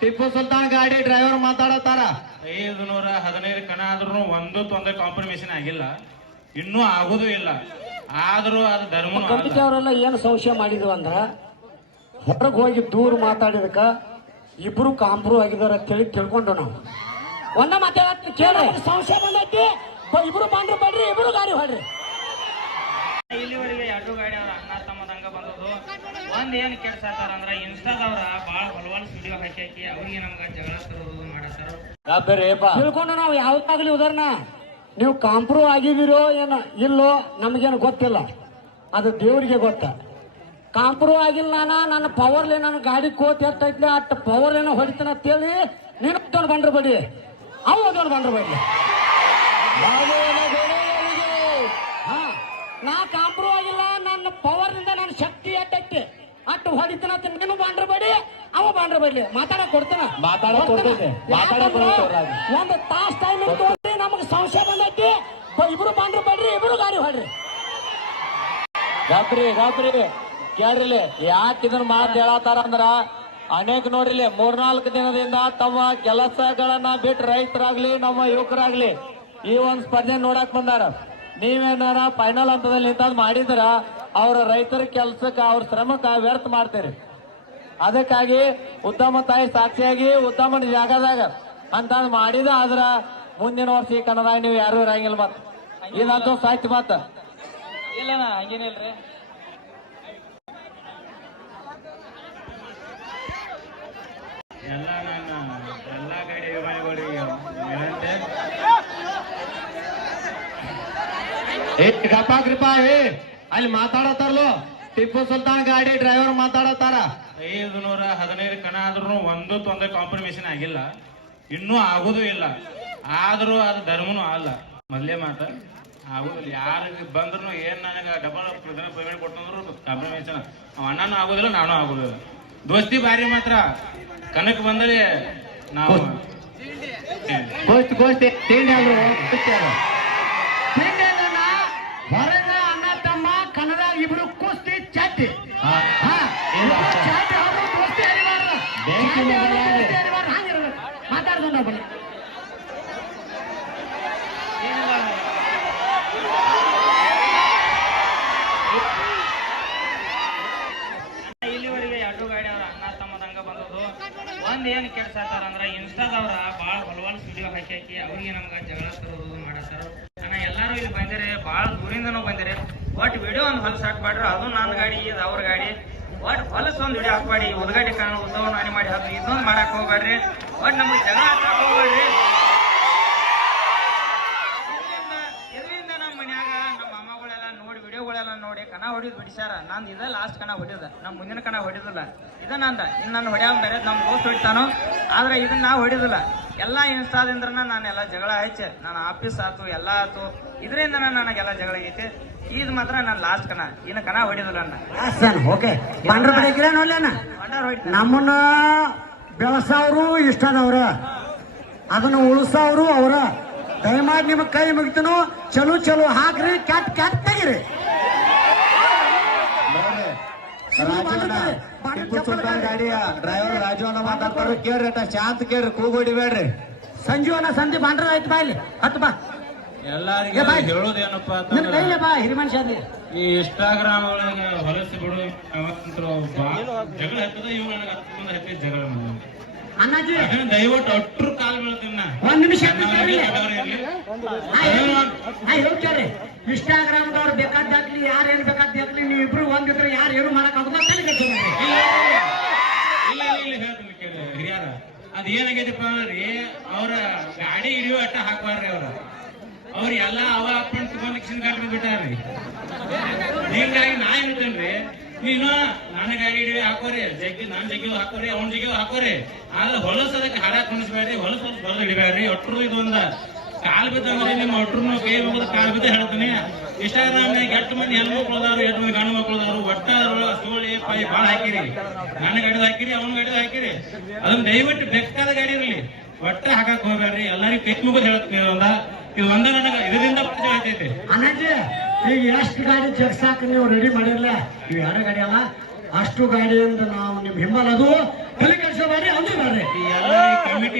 ಟಿಪ್ಪು ಸುಲ್ತಾನ್ ಗಾಡಿ ಡ್ರೈವರ್ ಮಾತಾಡತಾರ. 515 ಕಣ ಆದ್ರೂ ಒಂದು ತೊಂದರೆ ಕಾಂಪ್ರಮೈಸನ್ ಆಗಿಲ್ಲ, ಇನ್ನೂ ಆಗೋದು ಇಲ್ಲ. ಆದ್ರೂ ಅದು ಧರ್ಮ ಕಮಿಟಿ ಅವರೆಲ್ಲ ಏನು ಸಂಶಯ ಮಾಡಿದ್ವು ಅಂದ್ರ ಹೊರಗೆ ಹೋಗಿ ದೂರ ಮಾತಾಡಿದಕ್ಕ ಇಬ್ರು ಕಾಂಪ್ರೂ ಆಗಿದಾರ ಅಂತೇಳಿ ತಿಳ್ಕೊಂಡು ನಾವು ಒಂದ ಮಾತಾಡ ಕೇಳಿ ಸಂಶಯ ಬಂದೈತಿ. ಇಬ್ರು ಬಂದ್ರು ಬಡ್ರಿ, ಇಬ್ರು ಗಾಡಿ ಹೊಡ್ರಿ. ಇಲ್ಲಿವರೆಗೆ ಎರಡು ಗಾಡಿ ಅವ್ರ ಅಣ್ಣ ತಮ್ಮದಂಗ ಬಂದದ್ದು. ಒಂದ್ ಏನ್ ಕೆಲಸ ಆತಾರ ಅಂದ್ರ ಇನ್ಸ್ಟಾದವ್ರ ಬಾಳ ಹಲವಾರು ವಿಡಿಯೋ ಹಾಕಿ ಅವ್ರಿಗೆ ನಮ್ಗ ಜಗಳ ತರೋದು ಮಾಡತ್ತಾರ. ತಿಳ್ಕೊಂಡು ನಾವು ಯಾವ್ದಾಗ್ಲಿ ಉದಾಹರಣೆ ನೀವು ಕಾಂಪ್ರೂ ಆಗಿದಿರೋ ಏನ ಇಲ್ಲೋ ನಮಗೇನು ಗೊತ್ತಿಲ್ಲ, ಅದು ದೇವ್ರಿಗೆ ಗೊತ್ತ. ಕಾಂಪ್ರೂ ಆಗಿಲ್ಲ ನನ್ನ ಪವರ್ಲಿ ನನ್ನ ಗಾಡಿ ಕೋತ್ ಎತ್ತೈತ್ಲೆ ಅಟ್ ಪವರ್ ಏನೋ ಹೊಡಿತಾನ ಅಂತೇಳಿ ನೀನು ತೊಗೊಂಡು ಬಂಡ್ರ ಬಡಿ, ಅವು ತೊಗೊಂಡು ಬಂಡ್ರ ಬಡಿ. ಹಾ, ನಾ ಕಾಂಪ್ರೂ ಆಗಿಲ್ಲ, ನನ್ನ ಪವರ್ನಿಂದ ನನ್ನ ಶಕ್ತಿ ಎಟ್ಟೈತಿ ಅಟ್ಟು ಹೊಡಿತಾನ ಅಂತ ನೀನು ಬಾಂಡ್ರ ಬಡಿ, ಅವ ಬಾಂಡ್ರ ಬಡ್ಲಿ. ಮಾತಾಡಕ್ ಕೊಡ್ತಾನ, ಒಂದು ತಾಸ್ ಟೈಮ್ ತೋರಿ ನಮಗ್ ಸಂಶಯ ಬಂದೈತಿ. ಇಬ್ರು ಬಾಂಡ್ರ ಬಡ್ರಿ, ಇಬ್ರು ಗಾಡಿ ಹೊಡ್ರಿ. ಗಾಬ್ರಿ ಕೇಳ್ರಿಲಿ ಯಾಕೆ ಇದನ್ನ ಮಾತು ಹೇಳತ್ತಾರ ಅಂದ್ರ ಅನೇಕ ನೋಡ್ರಿಲಿ 3-4 ದಿನದಿಂದ ತಮ್ಮ ಕೆಲಸಗಳನ್ನ ಬಿಟ್ಟು ರೈತರಾಗ್ಲಿ ನಮ್ಮ ಯುವಕರಾಗ್ಲಿ ಈ ಒಂದ್ ಸ್ಪರ್ಧೆ ನೋಡಕ್ ಬಂದಾರ. ನೀವೇನಾರ ಫೈನಲ್ ಹಂತದಲ್ಲಿ ನಿಂತಾದ್ ಮಾಡಿದ್ರ ಅವ್ರ ರೈತರ ಕೆಲ್ಸಕ್ಕ ಅವ್ರ ಶ್ರಮಕ್ಕ ವ್ಯರ್ಥ ಮಾಡ್ತೀರಿ. ಅದಕ್ಕಾಗಿ ಉತ್ತಮ ತಾಯಿ ಸಾಕ್ಷಿಯಾಗಿ ಉತ್ತಮ ಜಾಗದಾಗ ಅಂತ ಮಾಡಿದ ಆದ್ರ ಮುಂದಿನ ವರ್ಷ ಈ ಕನ್ನಡ ನೀವು ಯಾರು ಇರಂಗಿಲ್ಲ. ಮತ್ ಇದಂತೂ ಸಾಯ್ತು ಮತ್ತ ಇಲ್ಲಣ್ಣ, ಹಂಗೇನಿಲ್ರಿ. ಎಲ್ಲಾ ಗಾಡಿ ಅಭಿಮಾನಿಗಳಿಗೆ ಗಪ್ಪ ಅಲ್ಲಿ ಮಾತಾಡತಾರಲ್ಲ, ಟಿಪ್ಪು ಸುಲ್ತಾನ್ ಗಾಡಿ ಡ್ರೈವರ್ ಮಾತಾಡತಾರ. 515 ಕಣ ಆದ್ರೂ ಒಂದು ತೊಂದರೆ ಕಾಂಪ್ರಮೈಸನ್ ಆಗಿಲ್ಲ, ಇನ್ನೂ ಆಗೋದು ಇಲ್ಲ. ಆದ್ರೂ ಅದು ಧರ್ಮನೂ ಅಲ್ಲ. ಮೊದ್ಲೇ ಮಾತ ಆಗುದಿಲ್ಲ. ಯಾರಿಗೆ ಬಂದ್ರು ಏನ್ ನನಗೆ ಡಬಲ್ ಪೇಮೆಂಟ್ ಕೊಟ್ಟಂದ್ರು ಕಾಂಪ್ರಮೈಸನ್ ಅಣ್ಣನೂ ಆಗೋದಿಲ್ಲ, ನಾನು ಆಗೋದಿಲ್ಲ. ದೋಸ್ತಿ ಬಾರಿ ಮಾತ್ರ ಕನಕ್ ಬಂದರೆ ನಾವು ಗೋಷ್ಠಿ ತಿಂಡಿ ಹೊರಗ ಅಣ್ಣ ತಮ್ಮ ಕನ್ನಡ ಇಬ್ರು ಕುಸ್ತಿ ಚಟ್ಟಿ ಮಾತಾಡ್ದ ಇಲ್ಲಿವರೆಗೆ ಎರಡು ಗಾಡಿ ಅವ್ರ ಅಣ್ಣ ತಮ್ಮದಂಗ ಬಂದದ್ದು. ಒಂದ್ ಏನ್ ಕೆಲಸ ಆತಾರ ಅಂದ್ರ ಇನ್ಸ್ಟಾದವ್ರ ಬಾಳ ಹಲವಾರು ವಿಡಿಯೋ ಹಾಕಿ ಅವ್ರಿಗೆ ನಮ್ಗ ಜಗಳ ತರೋದು ಮಾಡತ್ತಾರ. ಅಣ್ಣ ಎಲ್ಲಾರು ಇಲ್ಲಿ ಬಂದಿರಿ, ಬಾಳ ದೂರಿಂದನೂ ಬಂದಿರಿ. ಒಟ್ ವಿಡಿಯೋ ಒಂದು ಹೊಲಸ್ ಹಾಕ್ಬಾಡ್ರಿ. ಅದು ನನ್ನ ಗಾಡಿ, ಇದು ಅವ್ರ ಗಾಡಿ. ಒಟ್ ಹೊಲಸ್ ಒಂದ್ ವಿಡಿಯೋ ಹಾಕ್ಬಾಡಿ. ಉದ್ಗಾಡಿ ಕಾರಣ ಉತ್ಸವ ನಾನಿ ಮಾಡಿ ಹಾಕಿ ಇದೊಂದು ಮಾಡಕ್ ಹೋಗ್ಬೇಡ್ರಿ. ಒಟ್ ನಮ್ಗೆ ಜಗಳ ಹಾಕಕ್ ಹೋಗ್ಬೇಡ್ರಿ. ಇದರಿಂದ ನಮ್ಮ ಮನ್ಯಾಗ ನಮ್ಮ ಅಮ್ಮಗಳೆಲ್ಲ ನೋಡಿ ವಿಡಿಯೋಗಳೆಲ್ಲ ನೋಡಿ ಕಣ ಹೊಡಿದ್ ಬಿಡಿಸ್ಯಾರ. ನಂದು ಇದ ಲಾಸ್ಟ್ ಕಣ ಹೊಡಿದ, ನಮ್ ಮುಂದಿನ ಕಣ ಹೊಡಿದಿಲ್ಲ. ಇದ ನಂದ ಇನ್ನು ನಾನು ಹೊಡ್ಯಾವ ಬೇರೆ ನಮ್ ದೋಸ್ತ್ ಹೊಡಿತಾನೋ, ಆದ್ರೆ ಇದನ್ನ ನಾ ಹೊಡಿದಿಲ್ಲ. ಎಲ್ಲಾ ಇನ್ಸ್ಟಾದಿಂದ್ರನ ನಾನೆಲ್ಲ ಜಗಳ ಹಚ್ಚೆ, ನನ್ನ ಆಫೀಸ್ ಆತು ಎಲ್ಲ ಆತು, ಇದರಿಂದ ನನಗೆಲ್ಲ ಜಗಳ ಆಗೈತಿ. ಇದು ಮಾತ್ರ ನಾನು ಲಾಸ್ಟ್ ಕಣ, ಇನ್ನು ಕಣ ಹೊಡಿದಿಲ್ಲ. ನಮ್ಮನ್ನ ಬೆಳಸವ್ರು ಇಷ್ಟದವ್ರ, ಅದನ್ನ ಉಳಿಸವ್ರು ಅವ್ರ. ದಯಮಾಡಿ ನಿಮಗ್ ಕೈ ಮುಗಿತನು, ಚಲೋ ಹಾಕ್ರಿ, ಕ್ಯಾಟ್ ತೆಗಿರಿ. ಟಿಪ್ಪು ಸುಲ್ತಾನ್ ಗಾಡಿಯ ಡ್ರೈವರ್ ರಾಜು ಅನ್ನ ಮಾತಾಡ್ತಾರ. ಕೇಳ್ರಿ, ಶಾಂತ ಕೇಳ್ರಿ, ಕೂಗೋಡಿಬೇಡ್ರಿ. ಸಂಜು ಅನ್ನ ಸಂಧಿ ಬಾಂಡ್ರ ಆಯ್ತು ಬಾ, ಇಲ್ಲಿ ಹತ್ತು ಬಾ. ಎಲ್ಲಾರಿಗೂ ಹೇಳೋದೇನಪ್ಪ ಅಂತಂದ್ರೆ ಬಾ ಹಿರಿ ಮನುಷ್ಯ ಈ ಇನ್ಸ್ಟಾಗ್ರಾಮ್ ಒಳಗೆ ಹೊಲಸಿ ಬಿಡು ಜಗಳ ಹತ್ತದ. ಇವ್ ನನಗೆ ಹತ್ತಿ ಜಗಳ ಅಣ್ಣಾಜಿ ದಯವಿಟ್ಟು ಒಟ್ರು ಕಾಲ್ ಬೀಳ್ತೀನ. ಒಂದ್ ನಿಮಿಷ ಹೇಳ್ರಿ, ಇನ್ಸ್ಟಾಗ್ರಾಮ್ದವ್ರು ಬೇಕಾದಾಗ್ಲಿ ಯಾರು ಏನ್ ಬೇಕಾದಾಗ್ಲಿ ನೀವು ಇಬ್ರು ಒಂದಿದ್ರು ಯಾರು ಏನು ಮಾಡಕ್ ಆಗುದ ಹೇಳ್ತೀನಿ ಕೇಳಿ ಹಿರಿಯಾರ. ಅದ್ ಏನಾಗೈತಿಪ್ಪ ಅಂದ್ರಿ, ಅವ್ರ ಗಾಡಿ ಹಿಡಿಯೋ ಅಟ್ಟ ಹಾಕ್ಬಾರ್ರಿ. ಅವ್ರ ಎಲ್ಲಾ ಅವ ಅಪ್ಪನ್ ತಗೊಂಡ್ ಗಾಡಿ ಬಿಟ್ಟಾರ್ರಿ. ಹೀಗಾಗಿ ನಾ ಹೇಳ್ತೇನ್ರಿ, ನೀನು ನನ್ನ ಗಾಡಿ ಹಿಡಿಯೋ ಹಾಕೋರಿ, ನಾನ್ ಜಗ್ಗಿ ಹಾಕೋರಿ, ಅವ್ನ ಜಗ್ಗಿ ಹಾಕೋರಿ. ಆದ್ರೆ ಹೊಲಸ ಅದಕ್ಕೆ ಹಾಡಾಕ್ ಕುಣಿಸ್ಬೇಡ್ರಿ, ಹೊಲಸ ಹೊಲಸ ಹಿಡಿಬೇಡ್ರಿ. ಒಟ್ರು ಇದೊಂದ ಕಾಲ್ ಬಿದ್ದಂದ್ರೆ ನಿಮ್ಮ ಒಟ್ರು ಕೈ ಮುಗಿದ ಕಾಲ್ ಬಿದ್ದ ಹೇಳ್ತೀನಿ. ಇನ್ಸ್ಟಾಗ್ರಾಮ್ನಾಗ 8 ಮಂದಿ ಹೆಣ್ಮಕ್ಳು ಅದಾರು, 8 ಮಂದಿ ಗಂಡು ಮಕ್ಳು ಅದಾರು. ಒಟ್ಟ ಸೋಳಿ ಪಾಯಿ ಬಾಳ ಹಾಕಿರಿ, ನನ್ನ ಗಾಡಿದ ಹಾಕಿರಿ, ಅವನ ಗಾಡಿದ ಹಾಕಿರಿ. ಅದನ್ನ ದಯವಿಟ್ಟು ಬೇಕಾದ ಗಾಡಿ ಇರಲಿ, ಒಟ್ಟ ಹಾಕಕ್ ಹೋಗ್ಬೇಡ್ರಿ. ಎಲ್ಲರಿಗೂ ಕೈ ಮುಗಿದ್ ಹೇಳ್ತೀನಿ. ಇದು ಒಂದ ನನಗ ಇದರಿಂದ ಪರಿಚಯ ಆಗ್ತೈತಿ. ಅಣ್ಣಾಜಿ ಈಗ ಎಷ್ಟು ಗಾಡಿ ಜಗ್ಸಾಕ ನೀವು ರೆಡಿ ಮಾಡಿರ್ಲ, ಇವ್ 2 ಗಾಡಿ ಅಲ್ಲ, ಅಷ್ಟು ಗಾಡಿಯಿಂದ ನಾವು ನಿಮ್ ಹಿಂಬಲ್ ಅದು ತಲೆ ಕೆಲಸ ಮಾಡಿ ಅಂದ್ರೆ ಬರ್ರಿ.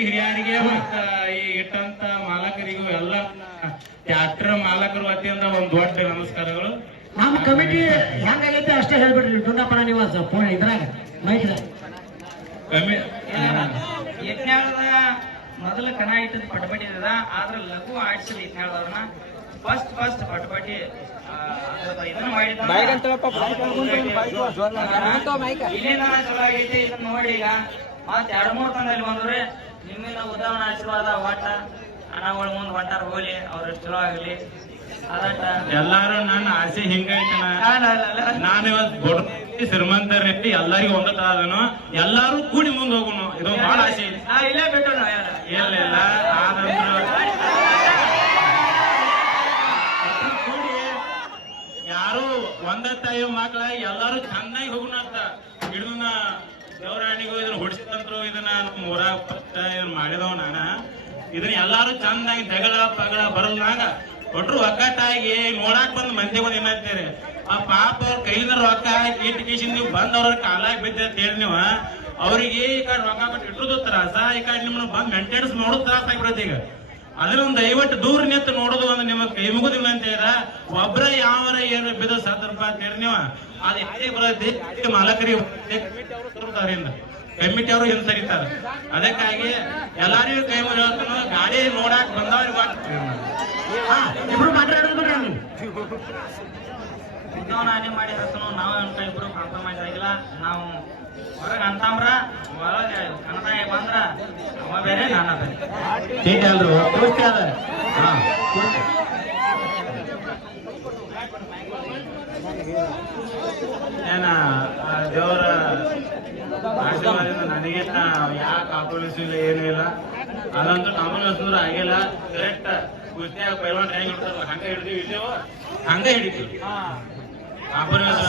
ಹಿರಿಯರಿಗೆ ಮತ್ತ ಈ ಇಟ್ಟಂತ ಮಾಲಕರಿಗೂ ಎಲ್ಲ ಟ್ಯಾಕ್ಟರ್ ಮಾಲಕರ ವತಿಯಿಂದ ಒಂದು ದೊಡ್ಡ ನಮಸ್ಕಾರಗಳು. ನಮ್ಮ ಕಮಿಟಿ ಹೆಂಗಾಗೈತೆ ಅಷ್ಟೇ ಹೇಳ್ಬಿಡ್ರಿ ಡುಂಡಪ್ಪನ ನಿವಾಸ ಫೋನ್ ಇದ್ರಾಗ ಮೈಕ್ದಾಗ ಯಜ್ಞಾಳದ ಮೊದಲ ಕಣ ಇಟ್ಟದ ಪಟಪಟಿ ಅದ ಆದ್ರ ಲಘು ಆಡಿಸಿದ ಯಜ್ಞಾಳದವ್ರನ್ನ ಫಸ್ಟ್ ಪಟಪಟಿ ಇದನ್ನ ಇಲ್ಲಿಂದ ಚಲೋ ಆಗೈತಿ. ಇದನ್ನ ನೋಡಿ ಈಗ ಮತ್ 2-3 ತಂದಲ್ಲಿ ಬಂದ್ರೆ ನಿಮ್ಮಿಂದ ಉದಾಹರಣೆ ಆಶೀರ್ವಾದ ಒಟ್ಟ ಅಣ್ಣಗಳ ಮುಂದ್ ಹೊಂಟಾರ ಹೋಲಿ ಅವ್ರ ಚಲೋ ಆಗ್ಲಿ. ಎಲ್ಲಾರು ನನ್ನ ಆಸೆ ಹಿಂಗೈತನ ನಾನು ಇವತ್ತು ದೊಡ್ಡ ಶ್ರೀಮಂತ ರೆಡ್ಡಿ ಎಲ್ಲರಿಗೂ ಒಂದ ತರದನು ಎಲ್ಲಾರು ಕೂಡಿ ಮುಂದೆ ಹೋಗೋಣ ಇದು ಬಹಳ ಆಸೆ ಐತಿ. ಇಲ್ಲೇ ಬಿಟ್ಟು ಇಲ್ಲ ಆನಂತರ ಕೂಡಿ ಯಾರು ಒಂದ ತಾಯಿ ಮಕ್ಕಳ ಎಲ್ಲಾರು ಚೆನ್ನಾಗಿ ಹೋಗೋಣ ಅಂತ ಹಿಡಿದ ದೇವರಾಣಿಗೂ ಇದನ್ನ ಹೊಡಿಸಿದಂತ್ರು ಇದನ್ನ ಊರಾಗ ಇದನ್ನ ಮಾಡಿದವ ನಾನ ಇದನ್ನ ಎಲ್ಲಾರು ಚಂದಾಗಿ ಜಗಳ ಪಗಳ ಬರಲ್ನಾಗ ಒಟ್ರು ಒಗ್ಗಟ್ಟಾಗಿ ನೋಡಾಕ್ ಬಂದ್ ಮಂದಿ ಬಂದ್ ಏನಂತೀರಿ ಆ ಪಾಪ ಅವ್ರ ಕೈಲಿಂದ ರೊಕ್ಕ ಕೀಟ್ ಕೀಸಿಂದ ನೀವು ಬಂದವ್ರ ಕಾಲಾಗ ಬಿದ್ದ ಅಂತ ಹೇಳಿ ನೀವು ಅವ್ರಿಗೆ ಈ ಕಡೆ ರೊಕ್ಕ ಕೊಟ್ಟು ಇಟ್ಟುದು ತ್ರಾಸ ಈ ಕಡೆ ನಿಮ್ಮನ್ನ ಬಂದ್ ಮೇಂಟೆನೆನ್ಸ್ ಮಾಡೋದು ತ್ರಾಸ ಆಗಿಬಿಡತ್ತೆ. ಈಗ ಅದ್ರೊಂದು ದಯವಿಟ್ಟು ದೂರ ನಿಂತು ನೋಡೋದು ಒಂದು ನಿಮ್ಮ ಕೈ ಮುಗುದಿಲ್ಲ ಅಂತೀರ ಒಬ್ರ ಯಾವರ ಏನು ಬಿದ್ದು ಸತ್ತರಪ್ಪ ಅಂತೀರಿ ನೀವು ಅದು ಯಾರೇ ಬರತ್ತೆ ಮಾಲಕರಿಗೆ ಕಮಿಟಿ ಅವರು ಹಿಂದ್ ಸರಿತಾರ. ಅದಕ್ಕಾಗಿ ಎಲ್ಲಾರಿಗೂ ಕೈ ಮುಗಿ ಗಾಡಿ ನೋಡಾಕ್ ಬಂದವ್ರಿಗೆ ಇಬ್ರು ಮಾತಾಡೋದು ನಾನೇ ಮಾಡಿ ಹತ್ತನು ನಾವು ಇಬ್ರು ಕಾಂಪ್ರಮೈಸ್ ಆಗಿಲ್ಲ. ನಾವು ಹೊರಗೆ ಅಂತಂಬ್ರ ಒಳಗೆ ಕನ್ನಡ ಬಂದ್ರ ಅವ ಬೇರೆ ನಾನ ಬೇರೆ ठीक है अल्रो दोस्त यार हां ಏನ ದೇವರ ಆಶೀರ್ವಾದದಿಂದ ನನಗೆ ಯಾಕೆ ಆಪೋಲಿಸಿಲ್ಲ ಏನೂ ಇಲ್ಲ. ಅದಂತೂ ಕಾಂಪ್ರಮೈಸ್ ಆಗಿಲ್ಲ. ಕರೆಕ್ಟ್ ಕುಸ್ತಿಯಾಗ ಪೈಲ್ವಾನ್ ಹೆಂಗ್ ಹಿಡ್ತಾರ ಹಂಗ ಹಿಡಿದೀವಿ ಇಲ್ಲೋ ಹಂಗ ಹಿಡಿತೀವಿ ಕಾಂಪ್ರಮೈಸ್